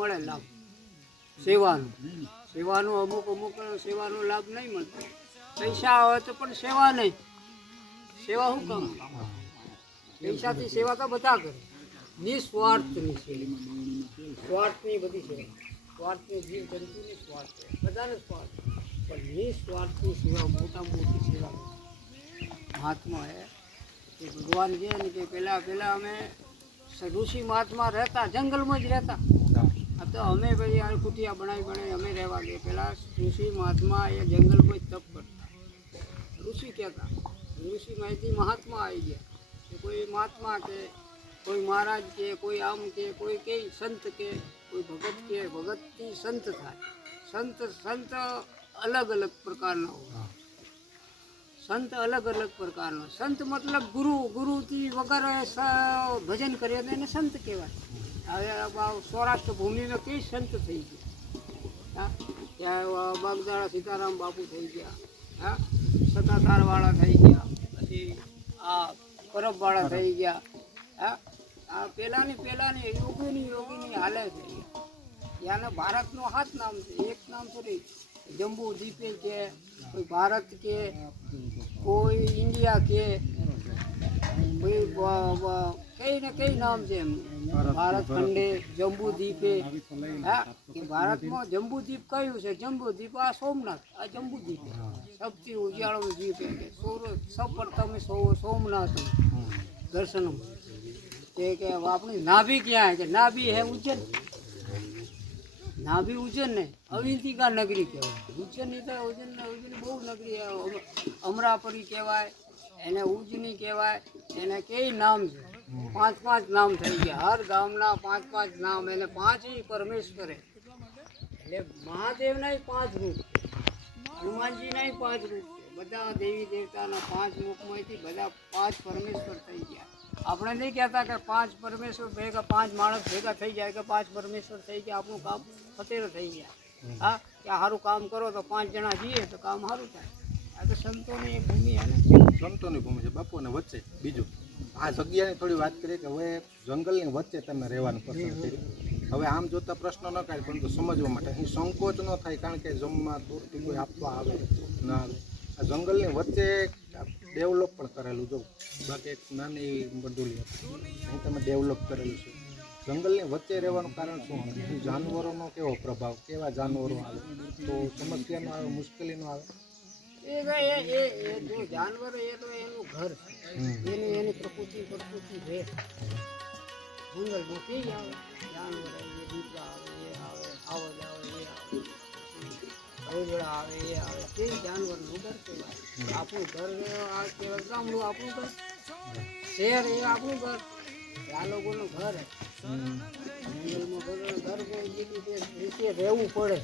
મળે લાભ સેવાનો. સેવાનો અમુક સેવાનો લાભ નહીં મળતો. પૈસા આવે તો પણ સેવા નહીં. સેવા શું કામ? પૈસાથી સેવા તો બધા કરે. નિસ્વાર્થની સેવા, સ્વાર્થની બધી સેવા. સ્વાર્થની જીવ જંતુની સ્વાર્થ, બધાને સ્વાર્થ, પણ નિસ્વાર્થની સેવા મોટામાં મોટી સેવા. મહાત્મા હે કે ભગવાન કહે ને કે પહેલાં અમે ઋષિ મહાત્મા રહેતા જંગલમાં જ રહેતા. આ તો અમે પછી આ કુટિયા બનાવી અમે રહેવા દઈએ. પહેલાં ઋષિ મહાત્મા એ જંગલમાં જ તપ કરતા. ઋષિ કહેતા. ઋષિમાંથી મહાત્મા આવી ગયા. કે કોઈ મહાત્મા કે કોઈ મહારાજ કે કોઈ આમ કે કોઈ કંઈ સંત કે કોઈ ભગત કે ભગતથી સંત થાય. સંત અલગ અલગ પ્રકારના હોય. સંત અલગ અલગ પ્રકારનો. સંત મતલબ ગુરુથી વગર ભજન કરે તો એને સંત કહેવાય. હવે સૌરાષ્ટ્ર ભૂમિમાં કઈ સંત થઈ ગયા. ત્યાં બાગદાળા સીતારામ બાપુ થઈ ગયા. હા, સતાધારવાળા થઈ ગયા. પછી આ પરબવાળા થઈ ગયા. હા, આ પહેલાંની યોગીની હાલે થઈ ગયા. ત્યાંના ભારતનો હાથ નામ છે. એક નામ થોડી જમ્બુ દ્વીપે કે કોઈ ભારત કે કોઈ ઇન્ડિયા કે કોઈ કઈ ને કઈ નામ છે એમ. ભારત ખંડે જમ્બુ દ્વીપે. હા, કે ભારતમાં જમ્બુ દ્વીપ કયું છે? જમ્બુ દ્વીપ આ સોમનાથ. આ જમ્બુ દ્વીપ સૌથી ઉજ્જાળો દ્વીપ કે સૌ પ્રથમ સોમનાથ દર્શન. તે કે આપણી નાભી ક્યાં કે નાભી હે ઉજ્જૈન. નાભી ઉજ્જૈન ને અવિંતિકા નગરી કહેવાય. ઉજ્જૈનની તો ઉજ્જૈન બહુ નગરી. અમરાપરી કહેવાય, એને ઉજ્જૈની કહેવાય. એને કઈ નામ છે? 5 નામ થઈ ગયા. હર ગામના 5 નામ. એને 5 પરમેશ્વરે. એટલે મહાદેવના 5 રૂપ, હનુમાનજીના 5 રૂપ. બધા દેવી દેવતાના 5 મુખમાંથી બધા 5 પરમેશ્વર થઈ ગયા. આપણે નહીં કહેતા કે 5 પરમેશ્વર ભેગા 5 માણસ ભેગા થઈ જાય કે 5 પરમેશ્વર થઈ ગયા આપણું કામ ફતેર થઈ ગયા. હા, કે સારું કામ કરો તો 5 જણા જઈએ તો કામ સારું થાય. આ તો સંતોની ભૂમિ હે ને. સંતોની ભૂમિ છે બાપુ. અને વચ્ચે બીજું આ જગ્યાની થોડી વાત કરીએ કે હવે જંગલની વચ્ચે તમે રહેવાનું પસંદ કર્યું. હવે આમ જોતા પ્રશ્નો ન કાઢે, પરંતુ સમજવા માટે અહીં સંકોચ ન થાય. કારણ કે જમવા દૂરથી કોઈ આપવા આવે ન આવે. આ જંગલની વચ્ચે ડેવલપ પણ કરેલું જોઉં. બાકી એક નાની બંડુલી હતી, અહીં તમે ડેવલપ કરેલું છે. જંગલની વચ્ચે રહેવાનું કારણ શું? જાનવરોનો કેવો પ્રભાવ? કેવા જાનવરો આવે તો સમસ્યાનો આવે, મુશ્કેલીનો આવે? એ જો જાનવર એ તો એનું ઘર છે. એની પ્રકૃતિ રહે. જંગલમાં કઈ આવે જાનવર? દીપડા આવે, એ આવે, આવડ આવે, એ આવે, રોજડા આવે, એ આવે. તે જાનવરનું ઘર કહેવાય. આપણું ઘર આ કહેવાય ગામડું. આપણું ઘર શહેર એ આપણું ઘર. આ લોકોનું ઘર જંગલમાં ઘર રીતે રહેવું પડે.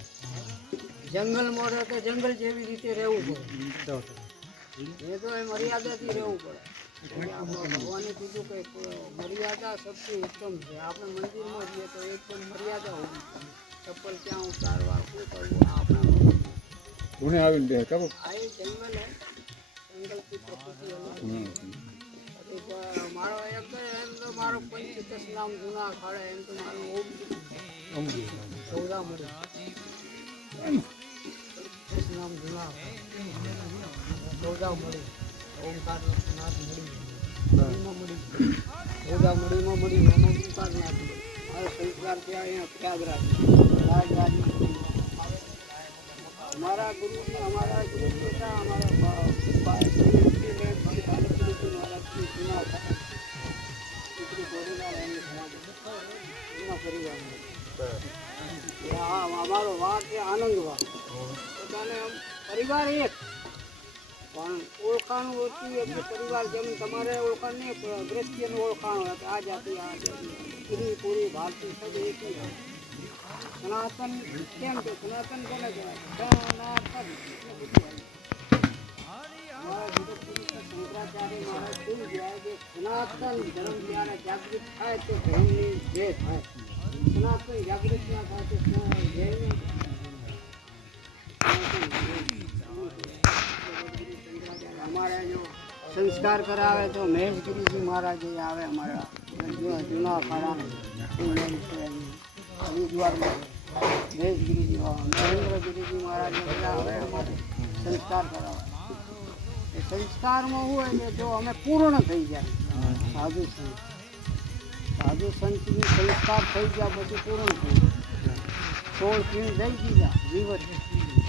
જંગલમાં રહે તો જંગલ જેવી રીતે રહેવું પડે. એ તો એ મર્યાદાથી રહેવું પડે. આપણે ભગવાને કીધું કે મર્યાદા સૌથી ઉત્તમ છે. આપણે મંદિરમાં જઈએ તો એકદમ મર્યાદા હોવી. ચપ્પલ ક્યાં ઉતારવા, શું કરવું, આપણા આવીને આ એ જંગલ હે. જંગલથી પ્રકૃતિ મારો એક એમ તો મારો 25 નામ જૂના ખાડે. એમ તો મારું ઓમ સૌદામણી નામ જૂના સૌદામણી ઓમકારનાથ મળી સૌદામણીમાં મળી એમાં ઓમકારનાથ મળી. મારો સંસ્કાર ત્યાં અહીંયા પ્રયાગરાજ અમારા ગુરુ અમારા અમારો વાઘ છે આનંદ વાઘ. બધાને પરિવાર એક પણ ઓળખાણ ઓછી. એટલે પરિવાર જેમ તમારે ઓળખાણ નહીં, દ્રષ્ટિનું ઓળખાણ હોય કે આ જાતિ આ જાતિ પૂરી ભારતીય સબ એક ही સનાતન. કેમ કે સનાતન કોને કહેવાય? સનાતન. અમારા જગતગુરુ શંકરાચાર્ય મહારાજ શું કહેવાય કે સનાતન ધર્મ જ્યારે જાગૃત થાય તો ધર્મની જય થાય. સનાતન જાગૃત ના થાય તો જય અમારે જો સંસ્કાર કરાવે તો મહેશગીરીજી મહારાજ આવે. અમારા જૂના ખાડા હરિદ્વારમાં મહેશગીરીજી મહેન્દ્રગીરીજી મહારાજને બધા હવે અમારે સંસ્કાર કરાવે. એ સંસ્કારમાં શું હોય કે જો અમે પૂર્ણ થઈ જાય સાધુ સંત સાધુ સંતની સંસ્કાર થઈ ગયા પછી પૂર્ણ થઈ જાય. 16 પીણ થઈ ગયા જીવન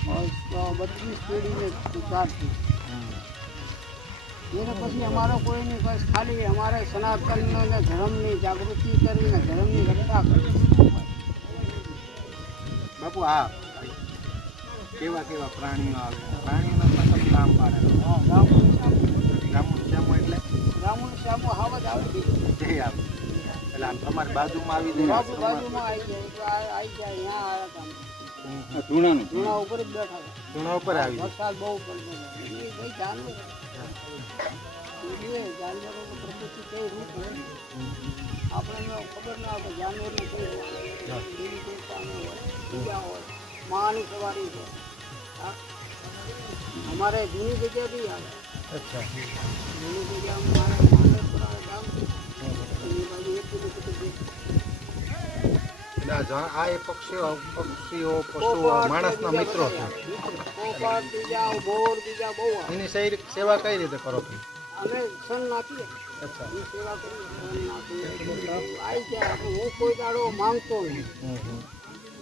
32 પેઢીને ઉતારતી એને પછી અમારો કોઈની બસ ખાલી અમારે સનાતનનો ને ધર્મની જાગૃતિ કરીને ધર્મની રક્ષા કરી. બાપુ આ કેવા કેવા પ્રાણીઓ આવે પ્રાણીઓના પણ તમે નામ પાડે રામુણ શ્યામો એટલે શ્યામો હાવજ આવી જય આપ એટલે આમ તમારી બાજુમાં આવી જાય બાજુમાં આવી જાય આવી જાય અહીંયા આવ્યા હતા ધૂણા ઉપર જ બેઠા હતા. ધૂણા ઉપર આવી જાય. વરસાદ બહુ પડતો હતો. એ ભાઈ જાનવર જાનવરોની પ્રકૃતિ કઈ રૂપ હોય આપણને ખબર ના આવે જાનવરની કઈ હોય બીજા હોય માની સવારી છે. અમારે જૂની જગ્યા બી આવે. અચ્છા જૂની જગ્યામાં મારે માનસપુરા ગામ છે. એની બાજુ 1 કિલોમીટર દૂર. આ એ પક્ષીઓ પશુઓ માણસના મિત્રો છે. પોપટ બીજા બોર બીજા બહુ આવે. એની સેવા કઈ રીતે કરો તમે? અમે સન નાખીએ અચ્છા એ સેવા કરીએ સન નાખીએ આવી જાય. આપણે હું કોઈ દાડો માંગતો નહીં.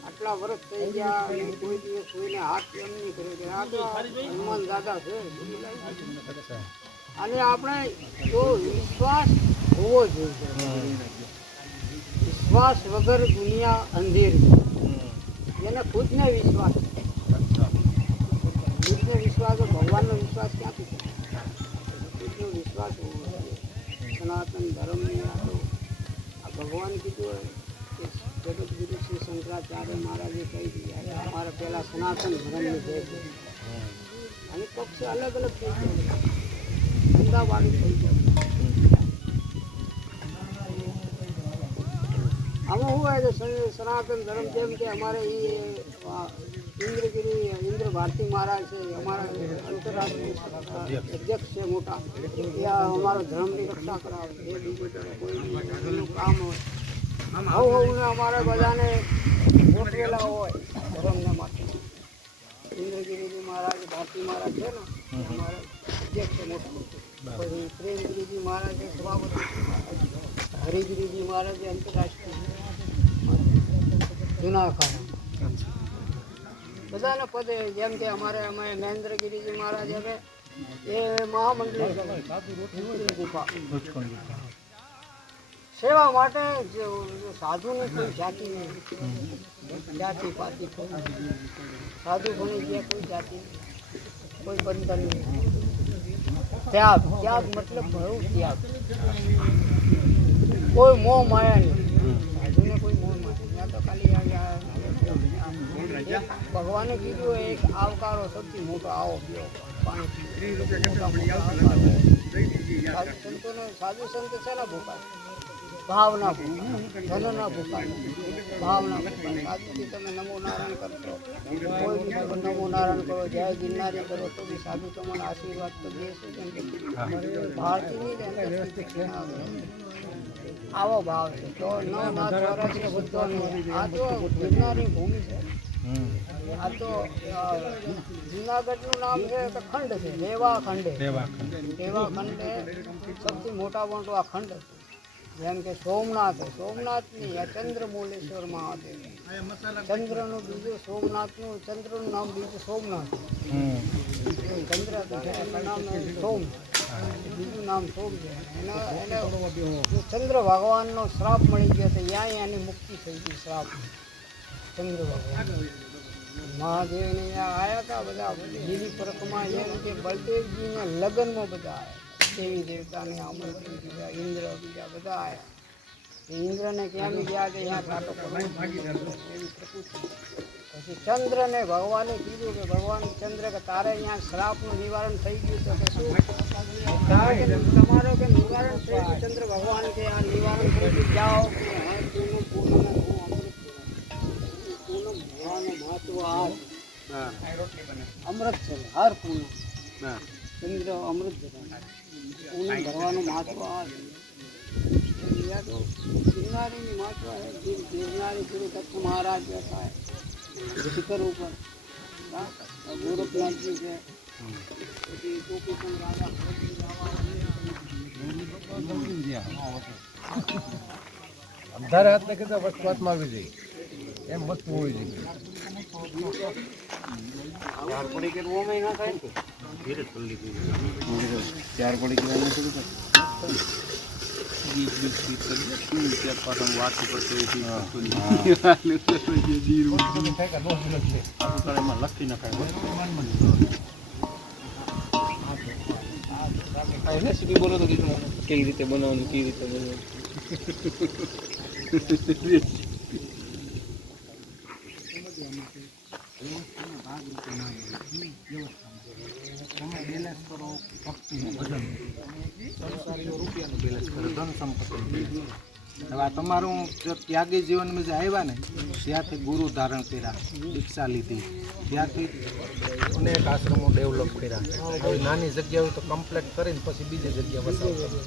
આટલા વર્ષ થઈ ગયા અને કોઈ દિવસ કોઈને હાથ એમ નહીં કરે કે આ તો હનુમાન દાદા છે. અચ્છા અને આપણે જો વિશ્વાસ હોવો જોઈએ. વિશ્વાસ વગર દુનિયા અંધેરી. એને ખુદને વિશ્વાસ ખુદને વિશ્વાસ ભગવાનનો વિશ્વાસ ક્યાંથી છે? ખુદનો વિશ્વાસ હોવો જોઈએ. સનાતન ધર્મની આ ભગવાન કીધું હોય કે જગતગુરુ શ્રી શંકરાચાર્ય મહારાજે કહી દીધા અમારા પહેલા સનાતન ધર્મની જય છે. અને પક્ષ અલગ અલગ થઈ જાય અમદાવાદી થઈ જાય. આમાં શું હોય કે સનાતન ધર્મ જેમ કે અમારે એ ઇન્દ્ર ભારતી મહારાજ છે અમારા આંતરરાષ્ટ્રીય અધ્યક્ષ છે મોટા. એ અમારો ધર્મની રક્ષા કરાવે. એ બીજું કોઈ એનું કામ હોય હવે અમારે બધાને ગોઠવેલા હોય ધર્મને માટે. ઇન્દ્રગીરીજી મહારાજ ભારતી મહારાજ છે ને અમારા અધ્યક્ષ છે મોટા. પછી પ્રેમગીરીજી મહારાજ છે સભાપતિ. હરિગીરીજી મહારાજ આંતરરાષ્ટ્રીય જૂના કાળા બધાને પદે જેમ કે અમારે અમે મહેન્દ્રગીરીજી મહારાજ હવે એ મહામંડળી ગુફા સેવા માટે સાધુની કોઈ જાતિ નહીં. જાતિ પાતિ સાધુ ભણી ગયા કોઈ જાતિ કોઈ બંધન નહીં. ત્યાગ ત્યાગ મતલબ ભરું ત્યાગ. કોઈ મોહ માયા નહીં. સાધુને કોઈ મોહ માયા ત્યાં તો ખાલી ભગવાને કીધું એક આવકારો સૌથી મોટો આવો પીઓ પાણી. સાધુ સંત છે ને ભૂખા ભાવના ભૂખા ધનના ભૂખા ભાવના ભૂખા. સાધુથી તમે નમો નારાયણ કરશો કોઈ બી નમો નારાયણ કરો જય ગિરનારી કરો તો બી સાધુ તમને આશીર્વાદ તો દેશે. કેમ કે ભારતીની આવો ભાવ છે. તો નવનાથ વર્ષ બધો આ તો ગિરનારી ભૂમિ છે. આ તો જુનાગઢનું નામ છે તો ખંડ છે રેવા ખંડ. રેવા ખંડ સૌથી મોટો આ ખંડ છે. જેમ કે સોમનાથ સોમનાથની આ ચંદ્રમૌલેશ્વર મહાદેવ ચંદ્રનું બીજું સોમનાથનું ચંદ્રનું નામ બીજું સોમનાથ. ચંદ્ર એનું નામ સોમ બીજું નામ સોમ છે. એને ચંદ્ર ભગવાનનો શ્રાપ મળી ગયો તો ત્યાં એની મુક્તિ થઈ ગઈ શ્રાપ. ચંદ્ર ભગવાન મહાદેવને અહીંયા આવ્યા હતા બધા લીલી પરખમાં. જેમ કે બળદેવજીને લગ્નમાં બધા આવ્યા. દેવી દેવતાને આમંત્રણ દીધા. ઇન્દ્ર બીજા બધા આવ્યા. ઇન્દ્રને ક્યાં બી ગયા કે અહીંયા કાંટો કરવો એવી પ્રકૃતિ. પછી ચંદ્રને ભગવાને કીધું કે ભગવાન ચંદ્ર કે તારે અહીંયા શ્રાપનું નિવારણ થઈ ગયું તો કે શું તમારો કે નિવારણ થઈ ગયું. ચંદ્ર ભગવાન કે આ નિવારણ થઈ ગયું જાઓ કે હા પૂનમ મહત્વ અમૃત છે. હર પૂનમ ચંદ્ર અમૃત પૂનમ ભરવાનું મહત્વ આ છે. या तो गिरनारी ની મહત્વ है गिरनारी गुरु दत्त महाराज बैठा है शिखर ऊपर गोरखनाथ जी है टोपी पण राजा અંધારે હાથ ને કીધા વસ્તુમાં આવી જાય એમ વસ્તુ હોવી જોઈએ ચાર પડી કે વો મહિના થાય ને ધીરે પલ્લી ચાર પડી ગયા નથી બીજ પાછળ વાત એમાં લખી નખાય રેસીપી બોલો તો કેવી રીતે બનાવવાનું કેવી રીતે બનાવવાનું તમે બેલેન્સ કરો ભક્તિનું ભજન સંસારીઓ રૂપિયાનું બેલેન્સ કરો ધન સંપત્તિનું બેલેન્સ હવે આ તમારું જો ત્યાગી જીવનમાં જે આવ્યા ને ત્યાંથી ગુરુ ધારણ કર્યા દીક્ષા લીધી ત્યાંથી અનેક આશ્રમો ડેવલપ કર્યા હવે નાની જગ્યા હોય તો કમ્પ્લેટ કરીને પછી બીજી જગ્યા વસાવતા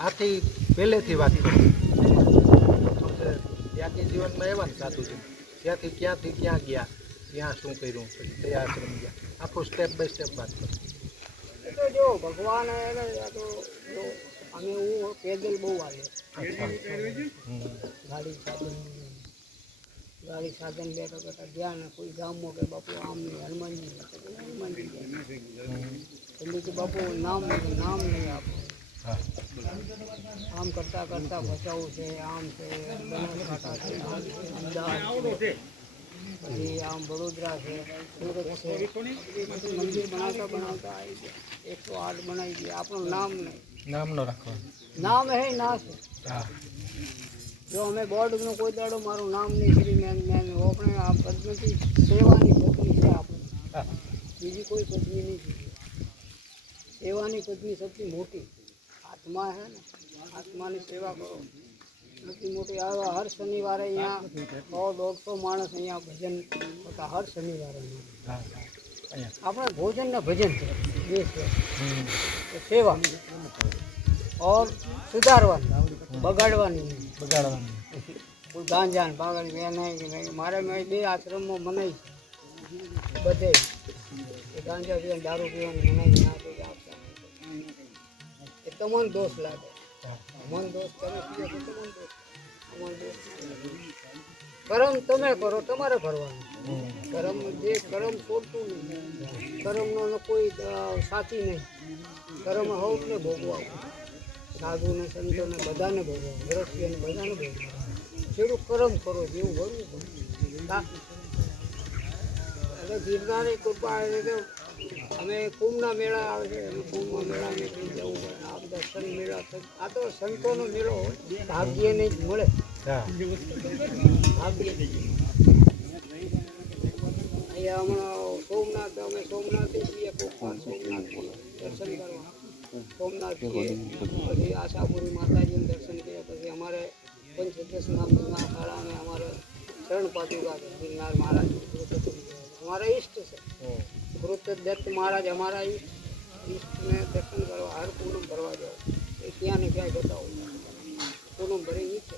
આથી પહેલેથી વાત કરી ત્યાગી જીવનમાં આવ્યા ને સાધુજી ત્યાંથી ક્યાં ગયા ત્યાં શું કર્યું પછી કયા આશ્રમ ગયા આખું સ્ટેપ બાય સ્ટેપ વાત કરી તો જો ભગવાન તો જો અમે હું પેદલ બહુ આવ્યો ગાડી સાધન બેઠા બેઠા ગયા ને કોઈ ગામમાં કે બાપુ આમ નહીં હનુમાનજી એટલે કે બાપુ નામ નહીં આપો આમ કરતા કરતા ભચાઉ છે આમ છે બનાસકાંઠા છે અમદાવાદ છે પછી આમ વડોદરા છે સુરત છે મંદિર બનાવતા આવી ગયા 108 બનાવી ગયા આપણું નામ નહીં નામ ન રાખવાનું નામ હે ના છે હા જો અમે બોર્ડનું કોઈ દાડો મારું નામ નહીં શ્રી મેન આપણે આ પદ્ધતિ સેવાની પત્ની છે આપણે બીજી કોઈ પત્ની નહીં છે સેવાની પત્ની સૌથી મોટી આત્મા હે ને આત્માની સેવા કરો સૌથી મોટી આવા હર શનિવારે અહીંયા 100-150 માણસ અહીંયા ભજન હોતા હર શનિવારે આપણે ભોજન ને ભજન છે બે છે તો સેવા और સુધારવાની બગાડવાની કોઈ ગાંજા ને બાગડ બે નહીં મારે મેં 2 આશ્રમમાં મનાઈ બધે એ ગાંજા પીવાનું દારૂ પીવાનું મનાઈ નાખે એ તમને દોષ લાગે મન દોષ તમે પીઓ તો તમને દોષ અમન દોષ કર્મ તમે કરો તમારે કરવાનું કર્મ છોડતું નહીં કર્મનો કોઈ સાથી નહીં કર્મ હવને ભોગવા સાધુને સંતોને બધાને ભોગવો ગૃહસ્થીઓને બધાને ભોગવો જેવું કર્મ કરો જેવું ભરવું એટલે ગિરનારી કૃપા એટલે અમે કુંભના મેળા આવે છે અમે કુંભના મેળાને જવું પડે આ બધા સંત મેળા આ તો સંતોનો મેળો હોય ભાગ્યને જ મળે ભાગ્ય અહીંયા હમણાં સોમનાથ અમે સોમનાથથી જઈએ સોમનાથ દર્શન કરવા સોમનાથ પછી આશાપુરી માતાજીનું દર્શન કર્યા પછી અમારે પંચદશના શાળા અને અમારે શરણ પાદુકા છે ગિરનાર મહારાજ અમારા ઈષ્ટ છે ગુરુદત્ત મહારાજ અમારા ઈષ્ટને દર્શન કરવા હર પૂનમ ભરવા જાઓ એ ક્યાં ને ક્યાંય જતા હોય પૂનમ ભરી નીચે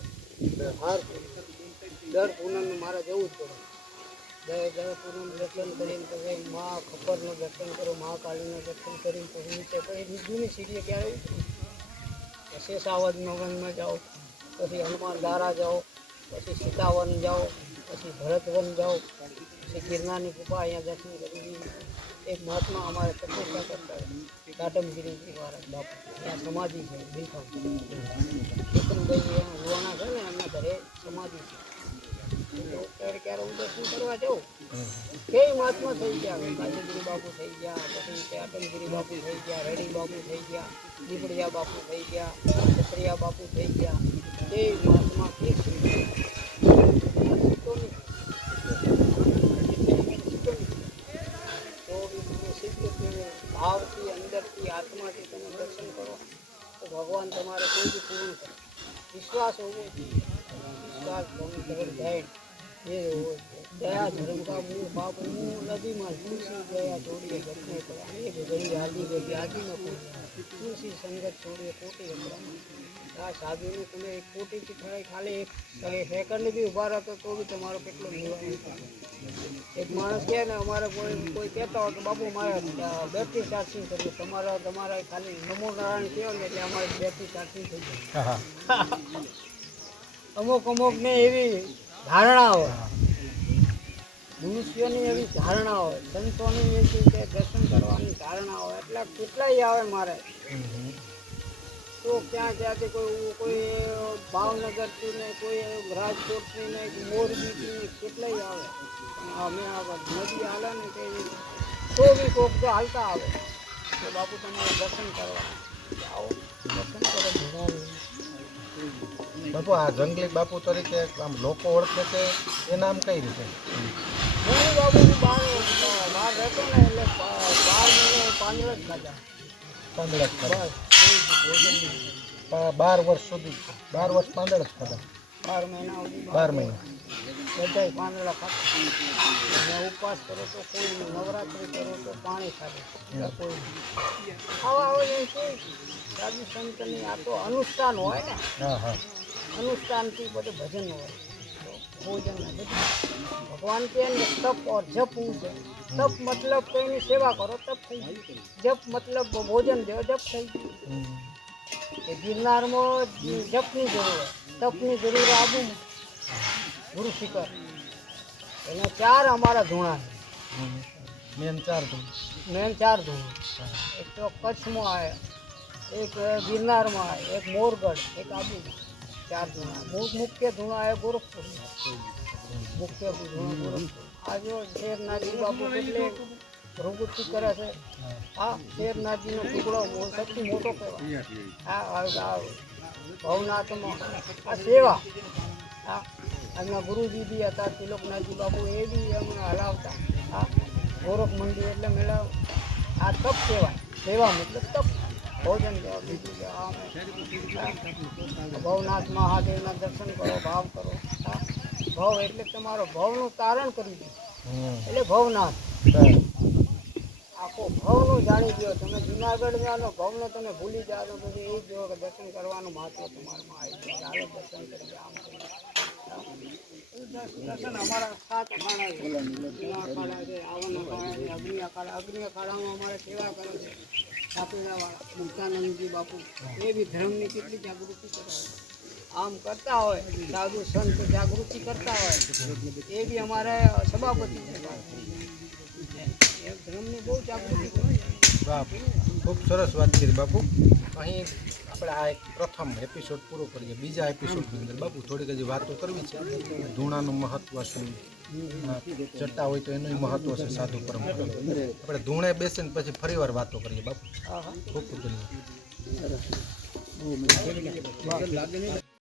દર પૂનમનું મારે જવું જ પડે દર પૂનમ દર્શન કરીને પછી મા ખપરનું દર્શન કરો મહાકાળીનું દર્શન કરીને પછી નીચે પછી જૂની સીડીએ ક્યારે શેષાવદનો વનમાં જાઓ પછી હનુમાન ધારા જાઓ પછી સીતાવન જાઓ પછી ભરતવન જાઓ પછી ગિરનારની ગુફા અહીંયા દર્શન કરી એક મહાત્મા અમારે તપસ્યા કરતા કાટમગીરીજી મહારાજ બાપુ ત્યાં સમાધિ છે બિલકુલ વિક્રમભાઈ રૂવાણા છે ને એમના ઘરે સમાધિ છે ક્યારે હું દર્શન કરવા જાઉં કેવી મહાત્મા થઈ ગયા કાજલગીરી બાપુ થઈ ગયા પછી કાટમગીરી બાપુ થઈ ગયા રેડી બાપુ થઈ ગયા દીપડિયા બાપુ થઈ ગયા છત્રિયા બાપુ થઈ ગયા કેવી મહાત્મા કે ભાવથી અંદરથી આત્માથી તમે દર્શન કરો તો ભગવાન તમારે કોઈ બી પૂરું કરે વિશ્વાસ હોવો જોઈએ વિશ્વાસ ભંગ જાય એ દયા ધર્મ કા મૂળ બાપ હું નદીમાં તુલસી દયા છોડીએ ગમે પડે એક ઘડી આજી ગઈ આજી ન કોઈ તુલસી સંગત છોડીએ કોટી અમરા આ સાધુને તમે એક કોટીથી ખાલી એક સેકન્ડ બી ઊભા રહેતો તો બી તમારો કેટલો નિવારણ એક માણસ કહે ને અમારે કોઈ કહેતા હોય કે બાપુ મારે બેટરી ચાર્જિંગ કરવી તમારે ખાલી નમો નારાયણ કહો ને એટલે અમારે બેટરી ચાર્જિંગ થઈ જાય અમુક ને એવી ધારણા હોય મનુષ્યોની એવી ધારણા હોય સંતોની એવી કે દર્શન કરવાની ધારણા હોય એટલે કેટલાય આવે મારે તો ક્યાંથી કોઈ ભાવનગરથી ને કોઈ રાજકોટથી ને મોરબીથી ને કેટલાય આવે અમે નદી હાલે ને કે તો બી કોક જો હાલતા આવે તો બાપુ તમારે દર્શન કરવા આવો દર્શન કરો બાપુ આ જંગલી બાપુ તરીકે આમ લોકો ઓળખે છે એ નામ કઈ રીતે? હું બાપુ બહાર રહેતો ને એટલે 12 મહિને પાંદડા જ ખાધા. પાંદડા જ ખાધા? બસ ભોજન નહીં. 12 વર્ષ સુધી 12 વર્ષ પાંદડા જ ખાધા? 12 મહિના સુધી 12 મહિના બધાય પાંદડા ખાતા. ઉપવાસ કરો તો કોઈ નહીં, નવરાત્રિ કરો તો પાણી ખાધે કોઈ આવા આવે કોઈ સાધુ સંતની આ તો અનુષ્ઠાન હોય ને. હા અનુષ્ઠાનથી બધું ભજન હોય તો ભોજન ને બધું ભગવાન કે ને તપ ઓર જપ હું છે. તપ મતલબ કોઈની સેવા કરો તપ થઈ ગયું, જપ મતલબ ભોજન દેવો જપ થઈ ગયું. એ ગિરનારમાં જપની જરૂર હોય, તપની જરૂર આબુ ગુરુ શિખર એના 4 અમારા ધૂણા મેન 4 ધૂણ મેન 4 ધૂણા. એક તો કચ્છમાં આવે, એક ગિરનારમાં આવે, એક મોરગઢ, એક આબુમાં 4 ધૂણા. મુખ્ય ધૂણા આવે ગોરખપુર, મુખ્ય ધૂણા ગોરખપુર. આ જો શેરનાજી બાપુ એટલે પ્રવૃત્તિ કરે છે. હા શેરનાજીનો ટુકડો સૌથી મોટો કહેવાય. આ ભવનાથમાં આ સેવા. હા એમના ગુરુજી બી હતા તિલોકનાથજી બાપુ, એ બી અમને હલાવતા. હા ગોરખ મંદિર એટલે મેળા આ તપ કહેવાય. સેવા મતલબ તપ. ભોજન દેવા બીજું દેવા ભવનાથ મહાદેવના દર્શન કરો, ભાવ કરો. હા ભવ એટલે તમારો ભવનું તારણ કરી દે એટલે ભવનાથ. આખો ભવનું જાણી ગયો. તમે જુનાગઢ જાઓ ભવનો તમે ભૂલી જાઓ તો પછી એ જો કે દર્શન કરવાનું મહત્વ તમારામાં આવી જાય. ચાલો દર્શન કરીએ આમ કરીએ. દર્શન અમારા 7 અખાડા છે. અખાડા છે, આવન અખાડા છે, અગ્નિ અખાડા. અગ્નિ અખાડામાં અમારે સેવા કરે છે સાપેડાવાળા મુક્તાનંદજી બાપુ. એ બી ધર્મની કેટલી જાગૃતિ કરે આમ કરતા હોય. સાધુ સંત જાગૃતિ કરતા હોય એ બી અમારે સભાપતિ છે. એ ધર્મની બહુ જાગૃતિ કરે. બાપુ ખૂબ સરસ વાત કરી બાપુ. અહીં આપણે આ એક પ્રથમ એપિસોડ પૂરો કરીએ. બીજા એપિસોડની અંદર બાપુ થોડીક હજી વાતો કરવી છે. ધૂણાનું મહત્વ શું, જટા હોય તો એનું મહત્વ છે સાધુ પરંપરા. આપણે ધૂણે બેસીને પછી ફરીવાર વાતો કરીએ બાપુ. ખૂબ ખૂબ ધન્યવાદ.